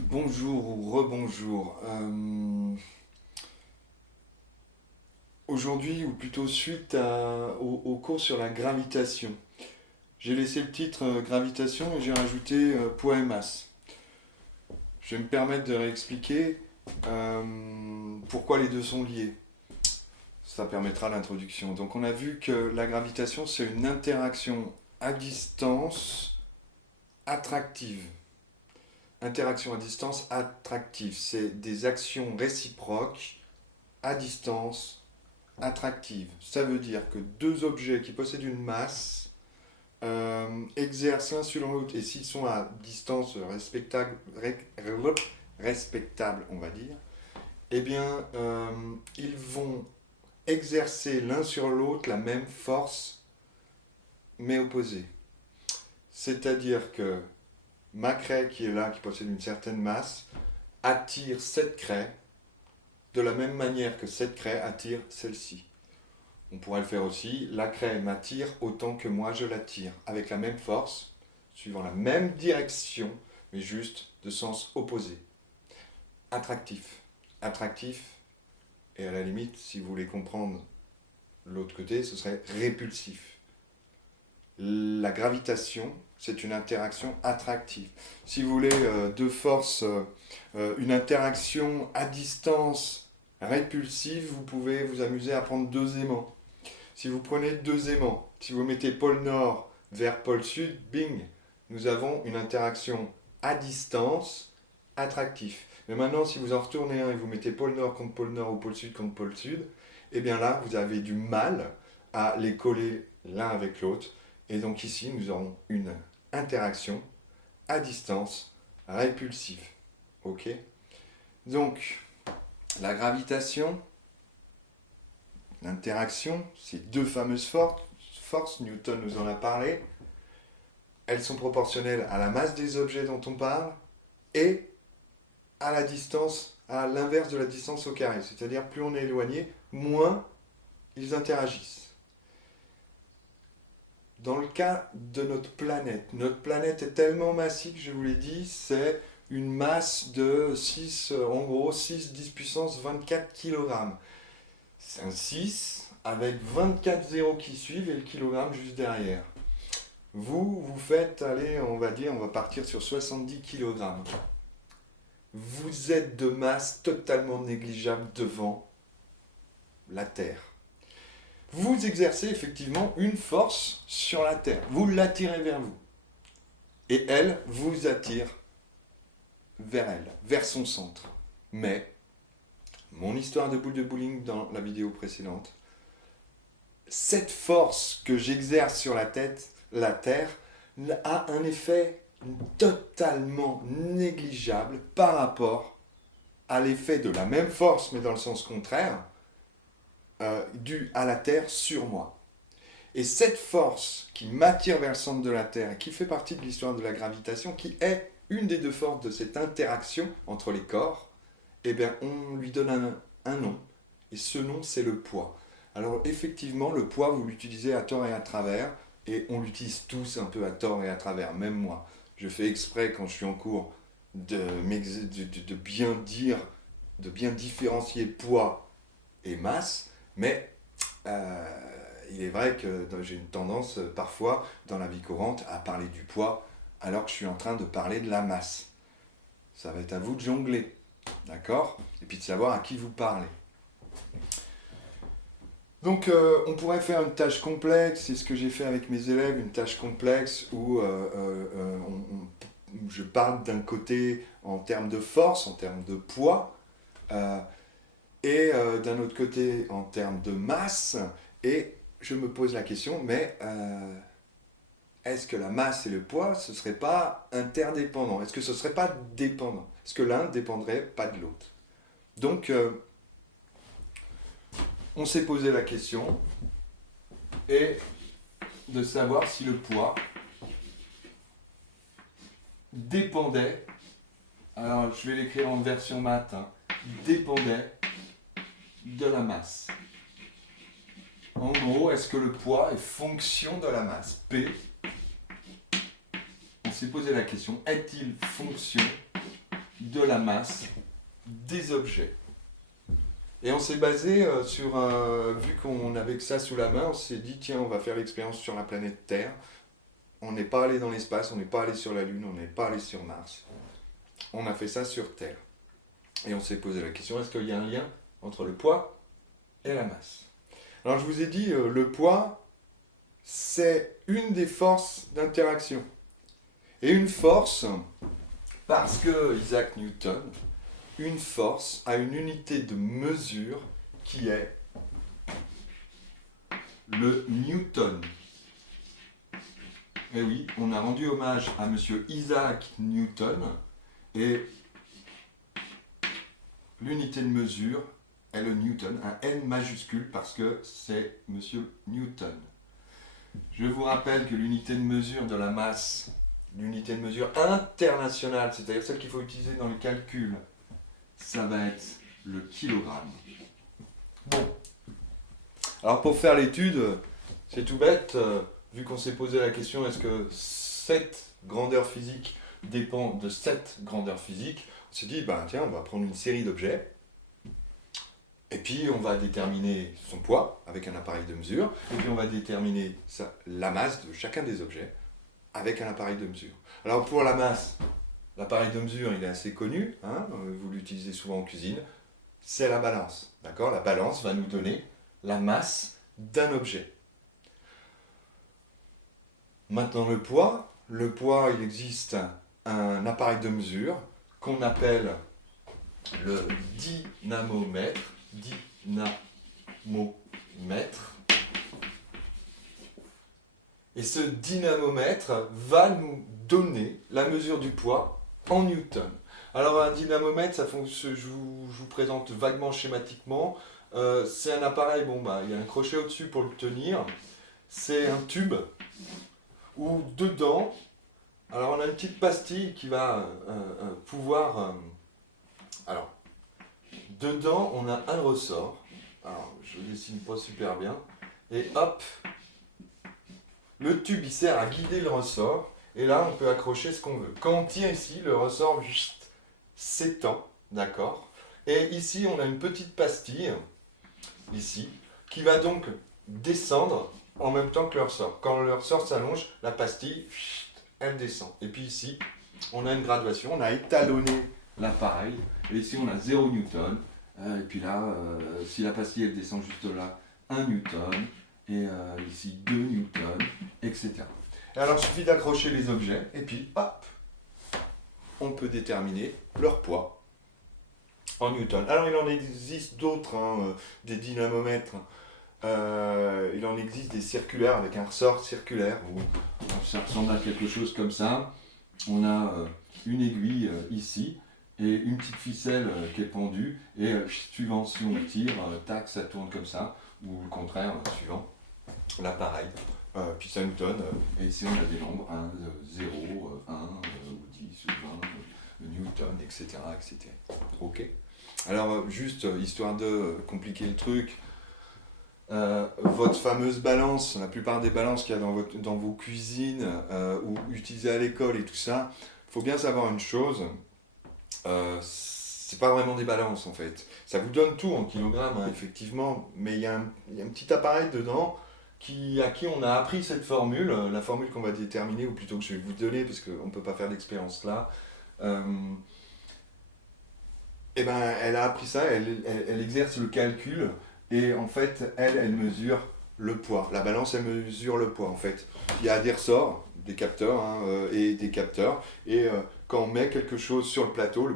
Bonjour ou rebonjour. Aujourd'hui, ou plutôt au cours sur la gravitation, j'ai laissé le titre gravitation et j'ai rajouté poids et masse. Je vais me permettre de réexpliquer pourquoi les deux sont liés. Ça permettra l'introduction. Donc on a vu que la gravitation, c'est une interaction à distance attractive. Interaction à distance attractive, c'est des actions réciproques à distance attractive. Ça veut dire que deux objets qui possèdent une masse exercent l'un sur l'autre, et s'ils sont à distance respectable, on va dire, eh bien, ils vont exercer l'un sur l'autre la même force, mais opposée. C'est-à-dire que ma craie qui est là, qui possède une certaine masse, attire cette craie de la même manière que cette craie attire celle-ci. On pourrait le faire aussi, la craie m'attire autant que moi je l'attire, avec la même force, suivant la même direction, mais juste de sens opposé. Attractif. Attractif, et à la limite, si vous voulez comprendre l'autre côté, ce serait répulsif. La gravitation, c'est une interaction attractive. Si vous voulez deux forces, une interaction à distance répulsive, vous pouvez vous amuser à prendre deux aimants. Si vous prenez deux aimants, si vous mettez pôle nord vers pôle sud, bing, nous avons une interaction à distance attractive. Mais maintenant, si vous en retournez un et vous mettez pôle nord contre pôle nord ou pôle sud contre pôle sud, eh bien là, vous avez du mal à les coller l'un avec l'autre. Et donc ici, nous aurons une interaction à distance répulsive. Ok? Donc, la gravitation, l'interaction, ces deux fameuses forces, Newton nous en a parlé, elles sont proportionnelles à la masse des objets dont on parle et à la distance, à l'inverse de la distance au carré. C'est-à-dire, plus on est éloigné, moins ils interagissent. Dans le cas de notre planète est tellement massive, je vous l'ai dit, c'est une masse de 6, en gros 6, 10 puissance 24 kg. C'est un 6 avec 24 zéros qui suivent et le kilogramme juste derrière. Vous faites, allez, on va partir sur 70 kg. Vous êtes de masse totalement négligeable devant la Terre. Vous exercez effectivement une force sur la Terre. Vous l'attirez vers vous. Et elle vous attire vers elle, vers son centre. Mais, mon histoire de boule de bowling dans la vidéo précédente, cette force que j'exerce sur la Terre, a un effet totalement négligeable par rapport à l'effet de la même force, mais dans le sens contraire, due à la Terre sur moi. Et cette force qui m'attire vers le centre de la Terre, et qui fait partie de l'histoire de la gravitation, qui est une des deux forces de cette interaction entre les corps, eh bien, on lui donne un nom. Et ce nom, c'est le poids. Alors, effectivement, le poids, vous l'utilisez à tort et à travers, et on l'utilise tous un peu à tort et à travers, même moi. Je fais exprès, quand je suis en cours, de bien dire, de bien différencier poids et masse, mais il est vrai que j'ai une tendance parfois dans la vie courante à parler du poids alors que je suis en train de parler de la masse. Ça va être à vous de jongler, d'accord? Et puis de savoir à qui vous parlez. Donc on pourrait faire une tâche complexe, c'est ce que j'ai fait avec mes élèves, une tâche complexe où je parle d'un côté en termes de force, en termes de poids, et d'un autre côté en termes de masse, et je me pose la question, mais est-ce que la masse et le poids, ce ne serait pas interdépendant? Est-ce que ce ne serait pas dépendant? Est-ce que l'un ne dépendrait pas de l'autre? Donc, on s'est posé la question et de savoir si le poids dépendait, alors je vais l'écrire en version maths, hein, dépendait de la masse. En gros, est-ce que le poids est fonction de la masse? P. On s'est posé la question, est-il fonction de la masse des objets. Et on s'est basé sur vu qu'on avait que ça sous la main, on s'est dit tiens, on va faire l'expérience sur la planète Terre. On n'est pas allé dans l'espace, on n'est pas allé sur la Lune, on n'est pas allé sur Mars. On a fait ça sur Terre. Et on s'est posé la question, est-ce qu'il y a un lien entre le poids et la masse? Alors je vous ai dit, le poids, c'est une des forces d'interaction. Et une force, parce que Isaac Newton, une force a une unité de mesure qui est le Newton. Et oui, on a rendu hommage à monsieur Isaac Newton et l'unité de mesure est le Newton, un N majuscule parce que c'est monsieur Newton. Je vous rappelle que l'unité de mesure de la masse, l'unité de mesure internationale, c'est-à-dire celle qu'il faut utiliser dans le calcul, ça va être le kilogramme. Bon. Alors pour faire l'étude, c'est tout bête, vu qu'on s'est posé la question, est-ce que cette grandeur physique dépend de cette grandeur physique, on s'est dit, ben, tiens, on va prendre une série d'objets, et puis on va déterminer son poids avec un appareil de mesure, et puis on va déterminer la masse de chacun des objets avec un appareil de mesure. Alors pour la masse, l'appareil de mesure, il est assez connu, hein, vous l'utilisez souvent en cuisine, c'est la balance. D'accord ? La balance va nous donner la masse d'un objet. Maintenant le poids, il existe un appareil de mesure qu'on appelle le dynamomètre. Et ce dynamomètre va nous donner la mesure du poids en newton. Alors un dynamomètre, je vous présente vaguement schématiquement. C'est un appareil, il y a un crochet au-dessus pour le tenir. C'est un tube où dedans, alors on a une petite pastille qui va pouvoir... alors, dedans on a un ressort. Alors je ne dessine pas super bien. Et hop, le tube il sert à guider le ressort. Et là on peut accrocher ce qu'on veut. Quand on tire ici, le ressort s'étend, d'accord ? Et ici on a une petite pastille, ici, qui va donc descendre en même temps que le ressort. Quand le ressort s'allonge, la pastille, elle descend. Et puis ici, on a une graduation, on a étalonné l'appareil. Et ici, on a 0 newton. Et puis là, si la pastille, elle descend juste là, 1 newton. Et ici, 2 newtons, etc. Et alors, il suffit d'accrocher les objets. Et puis, hop, on peut déterminer leur poids en newton. Alors, il en existe d'autres, des dynamomètres. Il en existe des circulaires avec un ressort circulaire où ça ressemble à quelque chose comme ça. On a une aiguille ici et une petite ficelle qui est pendue et suivant si on tire, tac, ça tourne comme ça, ou le contraire, suivant l'appareil. Puis ça nous donne, et ici on a des nombres 1, 0, 1, ou 10, ou 20, newton, etc. etc. Ok. Alors juste, histoire de compliquer le truc, votre fameuse balance, la plupart des balances qu'il y a dans vos cuisines ou utilisées à l'école et tout ça, il faut bien savoir une chose, c'est pas vraiment des balances en fait. Ça vous donne tout en kilogrammes, hein, effectivement, mais il y a un petit appareil dedans à qui on a appris cette formule, la formule qu'on va déterminer, ou plutôt que je vais vous donner, parce qu'on ne peut pas faire d'expérience là. Elle a appris ça, elle exerce le calcul. Et en fait, elle mesure le poids. La balance, elle mesure le poids, en fait. Il y a des ressorts, des capteurs, et des capteurs. Et quand on met quelque chose sur le plateau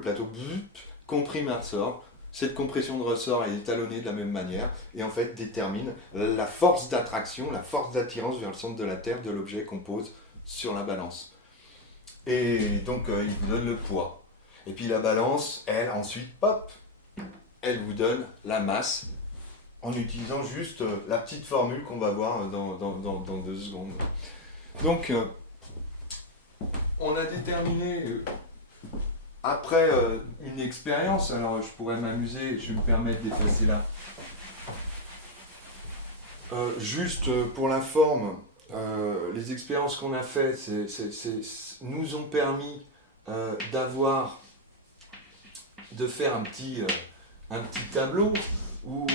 comprime un ressort. Cette compression de ressort est étalonnée de la même manière. Et en fait, détermine la force d'attraction, la force d'attirance vers le centre de la Terre de l'objet qu'on pose sur la balance. Et donc, il vous donne le poids. Et puis la balance, elle, ensuite, hop, elle vous donne la masse, en utilisant juste la petite formule qu'on va voir dans 2 secondes. Donc, on a déterminé, après une expérience, alors je pourrais m'amuser, je vais me permettre d'effacer là. Juste pour la forme, les expériences qu'on a faites nous ont permis d'avoir de faire un petit tableau où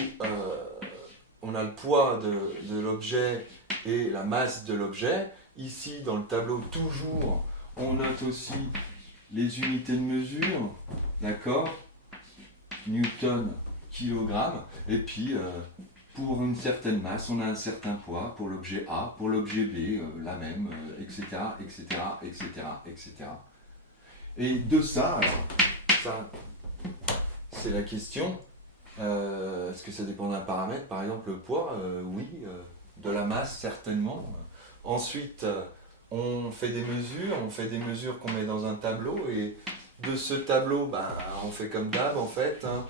on a le poids de l'objet et la masse de l'objet. Ici, dans le tableau, toujours, on note aussi les unités de mesure, d'accord? Newton, kilogramme, et puis pour une certaine masse, on a un certain poids, pour l'objet A, pour l'objet B, la même, etc., etc., etc., etc. Et de ça, alors, ça, c'est la question. Est-ce que ça dépend d'un paramètre? Par exemple, le poids, oui. De la masse, certainement. Ensuite, on fait des mesures qu'on met dans un tableau, et de ce tableau, on fait comme d'hab, en fait. Hein.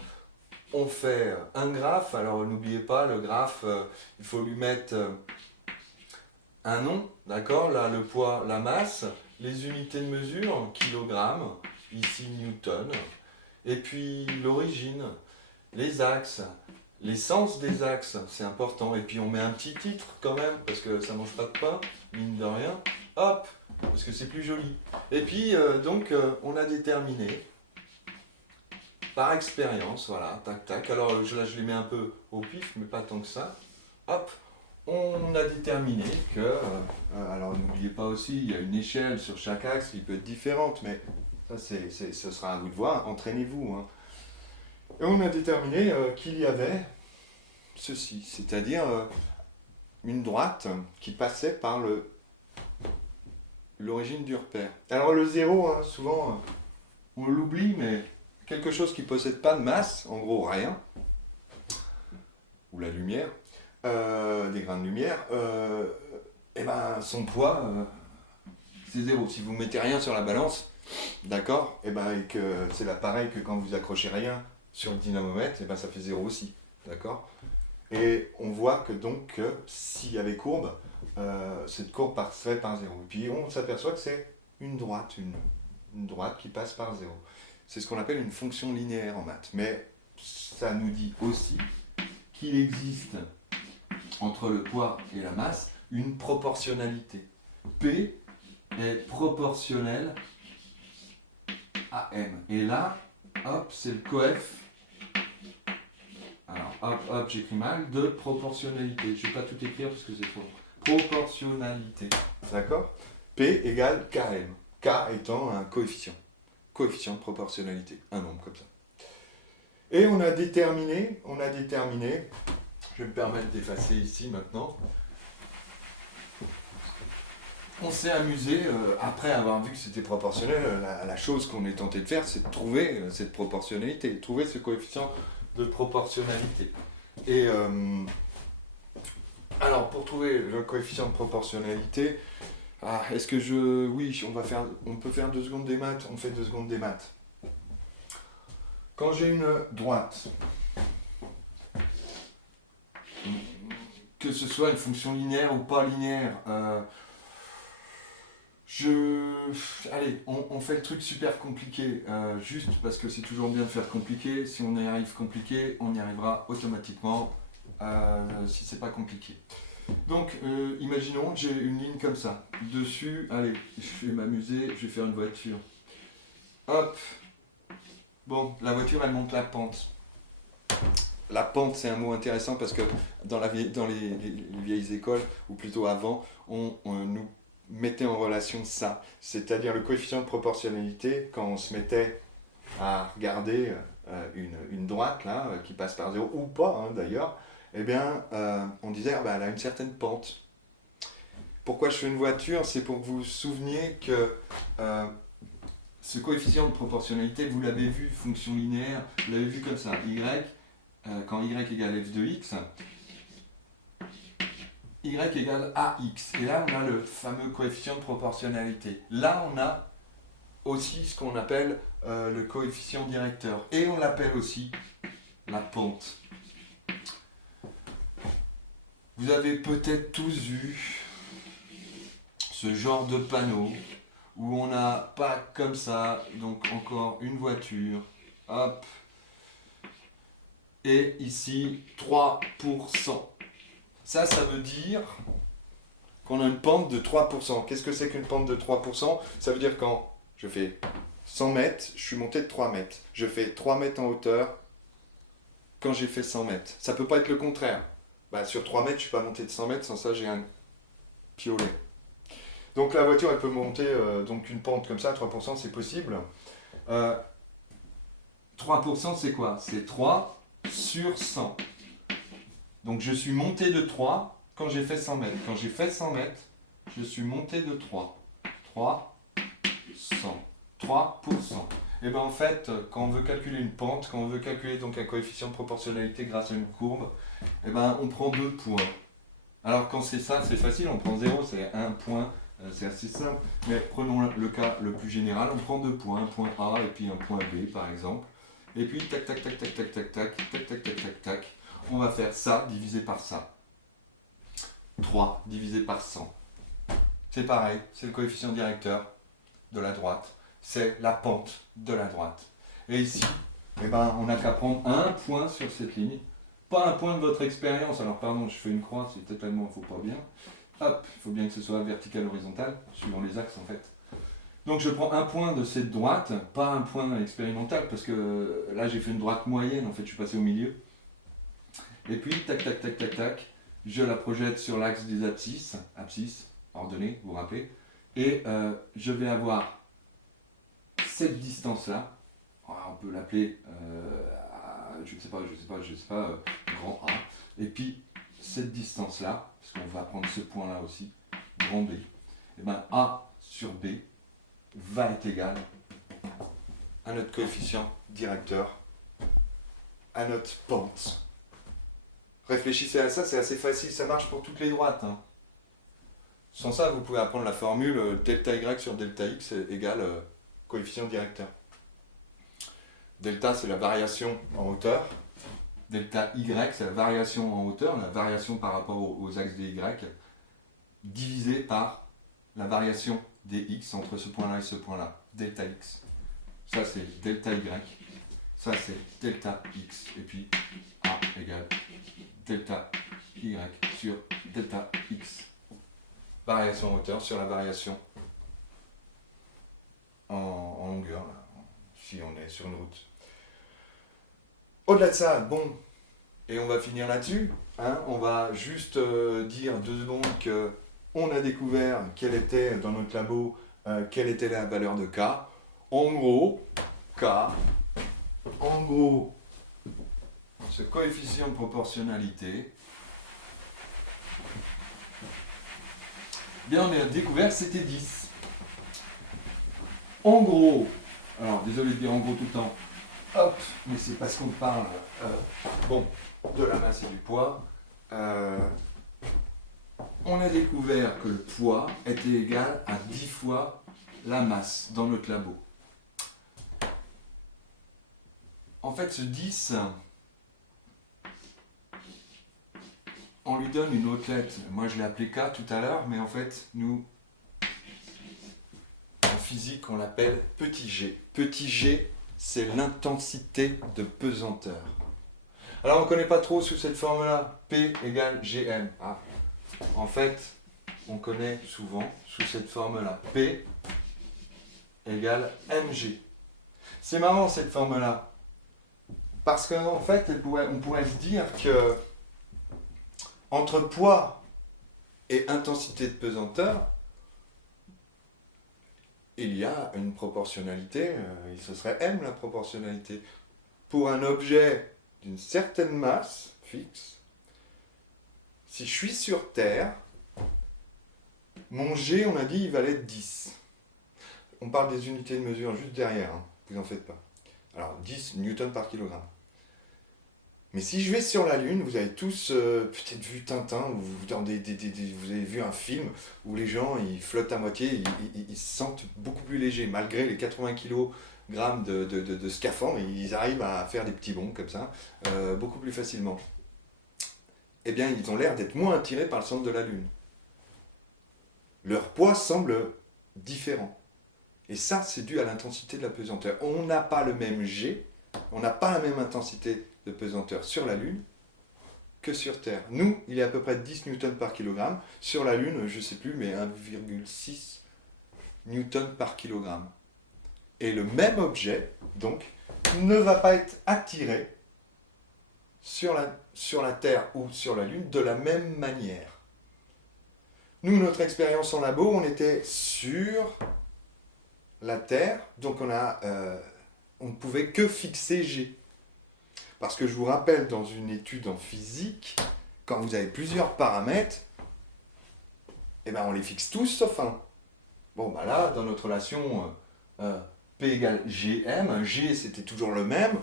On fait un graphe. Alors, n'oubliez pas, le graphe, il faut lui mettre un nom, d'accord? Là, le poids, la masse, les unités de mesure, kilogrammes, ici newton, et puis l'origine, les axes, les sens des axes, c'est important, et puis on met un petit titre quand même, parce que ça mange pas de pain, mine de rien, hop, parce que c'est plus joli. Et puis, on a déterminé, par expérience, voilà, tac tac, alors là je les mets un peu au pif, mais pas tant que ça, hop, on a déterminé que, alors n'oubliez pas aussi, il y a une échelle sur chaque axe qui peut être différente, mais ça ce sera à vous de voir, entraînez-vous. Hein. Et on a déterminé qu'il y avait ceci, c'est-à-dire une droite qui passait par l'origine du repère. Alors le zéro, hein, souvent on l'oublie, mais quelque chose qui ne possède pas de masse, en gros rien, ou la lumière, des grains de lumière, son poids, c'est zéro. Si vous mettez rien sur la balance, d'accord, et que c'est là pareil que quand vous accrochez rien sur le dynamomètre, ça fait zéro aussi, d'accord. Et on voit que donc, s'il y avait courbe, cette courbe passerait par zéro. Et puis on s'aperçoit que c'est une droite, une droite qui passe par zéro. C'est ce qu'on appelle une fonction linéaire en maths. Mais ça nous dit aussi qu'il existe entre le poids et la masse une proportionnalité. P est proportionnel à M. Et là, hop, c'est le coef. Alors, hop, j'écris mal, de proportionnalité. Je ne vais pas tout écrire parce que c'est faux. Proportionnalité. D'accord? P égale Km. K étant un coefficient. Coefficient de proportionnalité. Un nombre comme ça. Et on a déterminé, je vais me permettre d'effacer ici maintenant. On s'est amusé, après avoir vu que c'était proportionnel, la chose qu'on est tenté de faire, c'est de trouver cette proportionnalité, de trouver ce coefficient de proportionnalité. Et alors, pour trouver le coefficient de proportionnalité, est-ce que oui, on peut faire 2 secondes des maths, on fait 2 secondes des maths. Quand j'ai une droite, que ce soit une fonction linéaire ou pas linéaire, allez, on fait le truc super compliqué, juste parce que c'est toujours bien de faire compliqué. Si on y arrive compliqué, on y arrivera automatiquement si c'est pas compliqué. Donc, imaginons que j'ai une ligne comme ça. Dessus, allez, je vais m'amuser, je vais faire une voiture. Hop. Bon, la voiture, elle monte la pente. La pente, c'est un mot intéressant parce que dans les vieilles écoles, ou plutôt avant, on nous mettait en relation ça. C'est-à-dire le coefficient de proportionnalité, quand on se mettait à regarder une droite là, qui passe par zéro, ou pas d'ailleurs, on disait elle a une certaine pente. Pourquoi je fais une voiture? C'est pour que vous vous souveniez que ce coefficient de proportionnalité, vous l'avez vu, fonction linéaire, vous l'avez vu comme ça, y, quand y égale f de x, y égale ax. Et là, on a le fameux coefficient de proportionnalité. Là, on a aussi ce qu'on appelle le coefficient directeur. Et on l'appelle aussi la pente. Vous avez peut-être tous vu ce genre de panneau où on a pas comme ça, donc encore une voiture, hop, et ici 3%. Ça veut dire qu'on a une pente de 3%. Qu'est-ce que c'est qu'une pente de 3%? Ça veut dire quand je fais 100 mètres, je suis monté de 3 mètres. Je fais 3 mètres en hauteur quand j'ai fait 100 mètres. Ça peut pas être le contraire. Bah, sur 3 mètres, je suis pas monté de 100 mètres, sans ça, j'ai un piolet. Donc la voiture, elle peut monter donc une pente comme ça, 3%, c'est possible. Euh, 3%, c'est quoi? C'est 3 sur 100. Donc je suis monté de 3 quand j'ai fait 100 mètres. Quand j'ai fait 100 mètres, je suis monté de 3. 3, 100. 3%. Et bien en fait, quand on veut calculer une pente, quand on veut calculer donc un coefficient de proportionnalité grâce à une courbe, et ben on prend 2 points. Alors quand c'est ça, c'est facile, on prend 0, c'est un point, c'est assez simple. Mais prenons le cas le plus général, on prend 2 points, un point A et puis un point B par exemple. Et puis tac tac tac tac tac tac tac tac tac tac tac tac. On va faire ça divisé par ça. 3 divisé par 100. C'est pareil, c'est le coefficient directeur de la droite. C'est la pente de la droite. Et ici, eh ben, on n'a qu'à prendre un point sur cette ligne. Pas un point de votre expérience. Alors pardon, je fais une croix, c'est totalement, il ne faut pas bien. Hop, il faut bien que ce soit vertical, horizontal, suivant les axes en fait. Donc je prends un point de cette droite, pas un point expérimental, parce que là j'ai fait une droite moyenne, en fait je suis passé au milieu. Et puis, tac, tac, tac, tac, tac, je la projette sur l'axe des abscisses, ordonnées, vous vous rappelez, et je vais avoir cette distance-là, on peut l'appeler, je ne sais pas, grand A, et puis cette distance-là, parce qu'on va prendre ce point-là aussi, grand B, et bien A sur B va être égal à notre coefficient directeur, à notre pente. Réfléchissez à ça, c'est assez facile, ça marche pour toutes les droites. Hein. Sans ça, vous pouvez apprendre la formule delta y sur delta x égale coefficient directeur. Delta, c'est la variation en hauteur. Delta y, c'est la variation en hauteur, la variation par rapport aux axes des y, divisé par la variation des x entre ce point-là et ce point-là. Delta x. Ça, c'est delta y. Ça, c'est delta x. Et puis, A égale delta y sur delta x. Variation en hauteur sur la variation en longueur, là, si on est sur une route. Au-delà de ça, bon, et on va finir là-dessus, hein, on va juste dire 2 secondes qu'on a découvert quelle était dans notre labo, quelle était la valeur de K. En gros, K, ce coefficient de proportionnalité, bien on a découvert que c'était 10. En gros, alors désolé de dire en gros tout le temps, hop, mais c'est parce qu'on parle de la masse et du poids. On a découvert que le poids était égal à 10 fois la masse dans notre labo. En fait, ce 10, on lui donne une autre lettre. Moi, je l'ai appelé K tout à l'heure, mais en fait, nous, en physique, on l'appelle petit g. Petit g, c'est l'intensité de pesanteur. Alors, on ne connaît pas trop sous cette forme-là. P égale Gm. Ah. En fait, on connaît souvent sous cette forme-là. P égale mg. C'est marrant cette forme-là. Parce qu'en fait, on pourrait se dire que entre poids et intensité de pesanteur, il y a une proportionnalité, ce serait M la proportionnalité. Pour un objet d'une certaine masse fixe, si je suis sur Terre, mon G, on a dit, il valait 10. On parle des unités de mesure juste derrière, hein, vous en faites pas. Alors 10 newtons par kilogramme. Mais si je vais sur la Lune, vous avez tous peut-être vu Tintin, ou vous avez vu un film où les gens ils flottent à moitié, ils se sentent beaucoup plus légers, malgré les 80 kg de scaphandre, ils arrivent à faire des petits bonds comme ça, beaucoup plus facilement. Eh bien, ils ont l'air d'être moins attirés par le centre de la Lune. Leur poids semble différent. Et ça, c'est dû à l'intensité de la pesanteur. On n'a pas le même G, on n'a pas la même intensité de pesanteur sur la Lune que sur Terre. Nous, il est à peu près 10 newtons par kilogramme. Sur la Lune, je ne sais plus, mais 1,6 newtons par kilogramme. Et le même objet, donc, ne va pas être attiré sur la Terre ou sur la Lune de la même manière. Nous, notre expérience en labo, on était sur la Terre, donc on ne pouvait que fixer G. Parce que je vous rappelle, dans une étude en physique, quand vous avez plusieurs paramètres, eh ben, on les fixe tous sauf un. Bon, bah là, dans notre relation P égale Gm, G c'était toujours le même,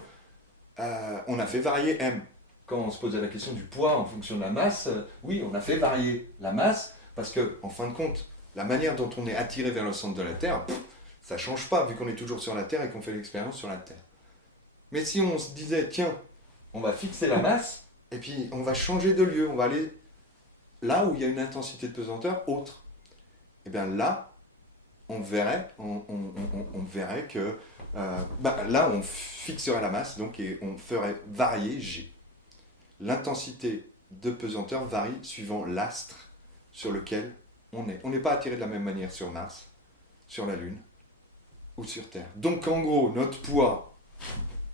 on a fait varier M. Quand on se posait la question du poids en fonction de la masse, oui, on a fait varier la masse, parce que, en fin de compte, la manière dont on est attiré vers le centre de la Terre, ça ne change pas, vu qu'on est toujours sur la Terre et qu'on fait l'expérience sur la Terre. Mais si on se disait, tiens, on va fixer la masse, et puis on va changer de lieu, on va aller là où il y a une intensité de pesanteur autre. Et bien là, on verrait que là, on fixerait la masse, donc, et on ferait varier G. L'intensité de pesanteur varie suivant l'astre sur lequel on est. On n'est pas attiré de la même manière sur Mars, sur la Lune ou sur Terre. Donc en gros, notre poids,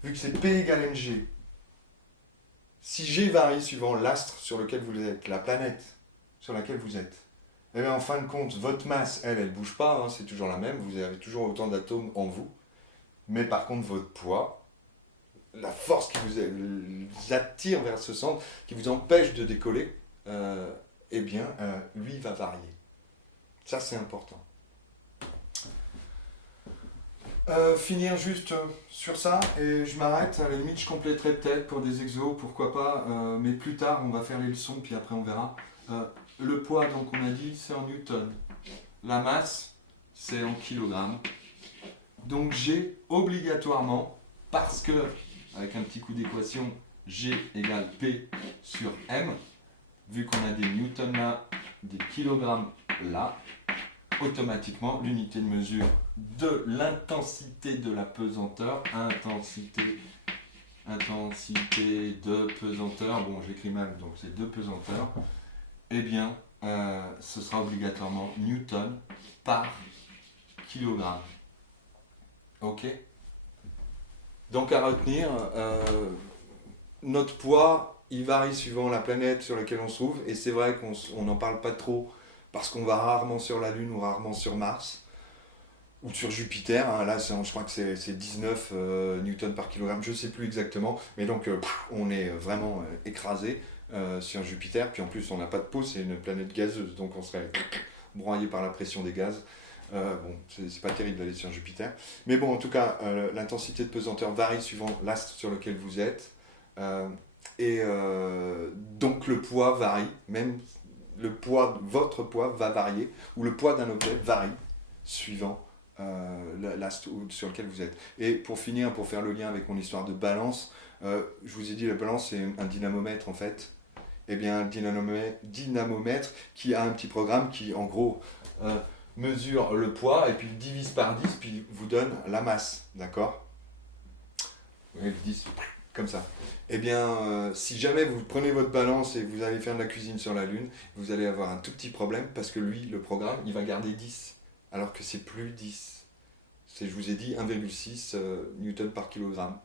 vu que c'est P égale mg, si G varie suivant l'astre sur lequel vous êtes, la planète sur laquelle vous êtes, et bien en fin de compte, votre masse, elle ne bouge pas, hein, c'est toujours la même, vous avez toujours autant d'atomes en vous, mais par contre votre poids, la force qui vous attire vers ce centre, qui vous empêche de décoller, lui va varier. Ça c'est important. Finir juste sur ça, et je m'arrête, à la limite je compléterai peut-être pour des exos, pourquoi pas, mais plus tard on va faire les leçons, puis après on verra. Le poids, donc on a dit, c'est en newton. La masse, c'est en kilogrammes. Donc G, obligatoirement, parce que, avec un petit coup d'équation, G égale P sur M, vu qu'on a des newtons là, des kilogrammes là, automatiquement, l'unité de mesure de l'intensité de la pesanteur, intensité de pesanteur, bon j'écris mal, donc c'est de pesanteur, eh bien, ce sera obligatoirement newton par kilogramme. Ok ? Donc à retenir, notre poids, il varie suivant la planète sur laquelle on se trouve, et c'est vrai qu'on n'en parle pas trop, parce qu'on va rarement sur la Lune ou rarement sur Mars, ou sur Jupiter, hein. Là je crois que c'est 19 newtons par kilogramme, je ne sais plus exactement, mais donc on est vraiment écrasé sur Jupiter, puis en plus on n'a pas de peau, c'est une planète gazeuse, donc on serait broyé par la pression des gaz. Bon, c'est pas terrible d'aller sur Jupiter. Mais bon, en tout cas, l'intensité de pesanteur varie suivant l'astre sur lequel vous êtes. Donc le poids varie, même votre poids va varier, ou le poids d'un objet varie suivant l'astre sur lequel vous êtes. Et pour finir, pour faire le lien avec mon histoire de balance, je vous ai dit la balance c'est un dynamomètre en fait. Eh bien, un dynamomètre qui a un petit programme qui en gros mesure le poids et puis le divise par 10 puis vous donne la masse, d'accord ? Oui, 10, comme ça. Eh bien, si jamais vous prenez votre balance et vous allez faire de la cuisine sur la Lune, vous allez avoir un tout petit problème parce que lui, le programme, il va garder 10, alors que c'est plus 10. Je vous ai dit 1,6 newton par kilogramme.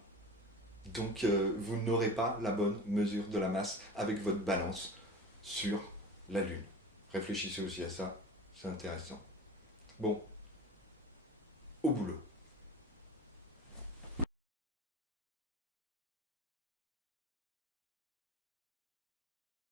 Donc, vous n'aurez pas la bonne mesure de la masse avec votre balance sur la Lune. Réfléchissez aussi à ça, c'est intéressant. Bon, au boulot.